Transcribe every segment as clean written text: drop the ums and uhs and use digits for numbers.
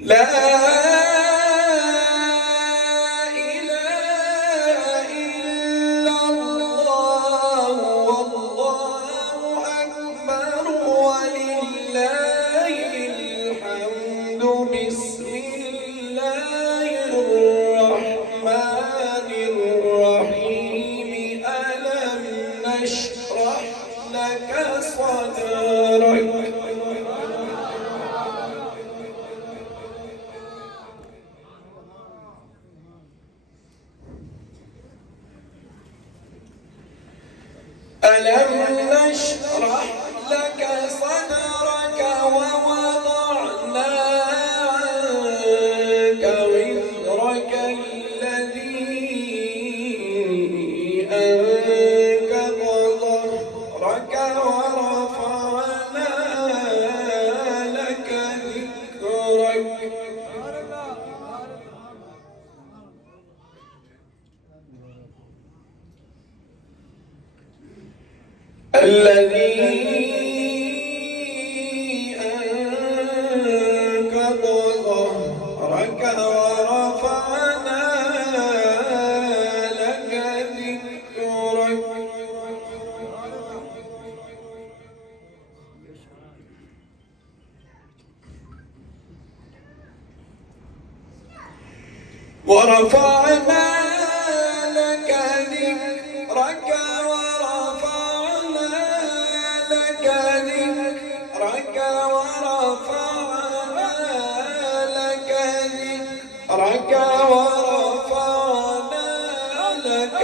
لا إله إلا الله والله أكبر ولله الحمد بسم الله الرحمن الرحيم ألم نشرح لك صدرك ألم نشرح لك صدرك ووضعنا عنك وزرك الذي أنقض ظهرك ورفعنا لك ذكرك الذي أنقض ظهرك ورفعنا لك ذكرك ورفعنا لك ذكرك ورفعنا لك ذكرك ورفعنا لك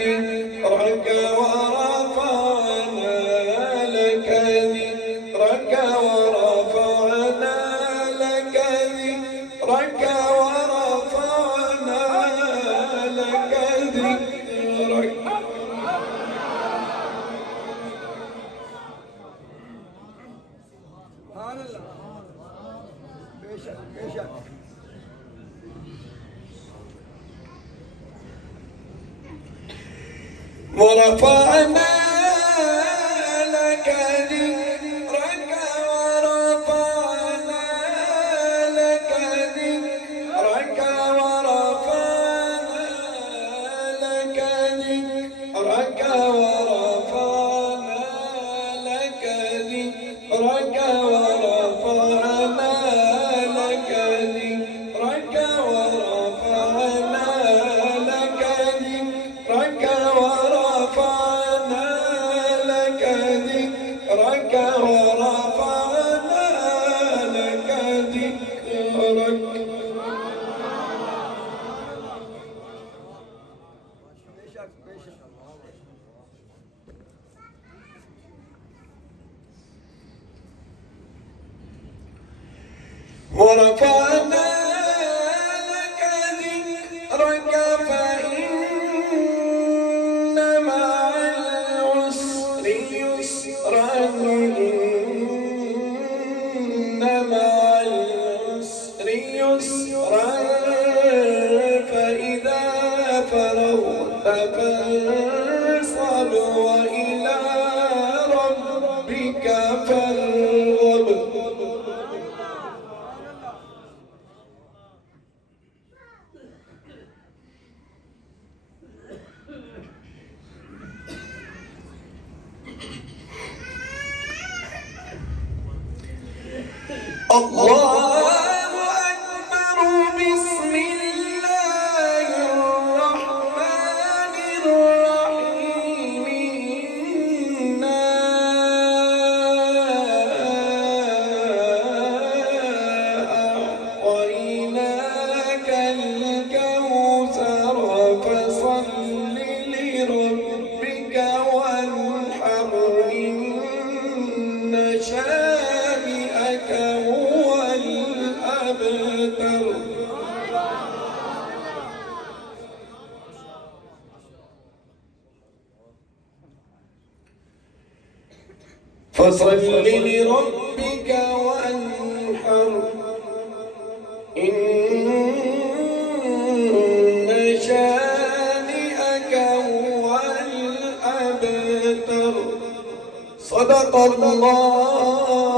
ذكرك ورفعنا لك ذكرك ورفعنا لك ذكرك ورفعنا لك ذكرك ورفعنا لك ذكرك ورفعنا لك ذكرك ورفعنا لك ذكرك ورفعنا لك ذكرك ورفعنا لك ذكرك ورفعنا لك ذكرك ورفعنا لك ذكرك ورفعنا لك ذكرك ورفعنا لك ذكرك ورفعنا لك ذكرك ورفعنا لك ذكرك فإن مع العسر يسرا إن مع العسر يسرا فإذا فرغت فانصب وإلى ربك فارغب الله أكبر بسم الله الرحمن الرحيم إنا أعطيناك الكوثر فصل لربك وانحر إن شانئك هو الأبتر فصل لربك وانحر إن شانئك هو الأبتر صدق الله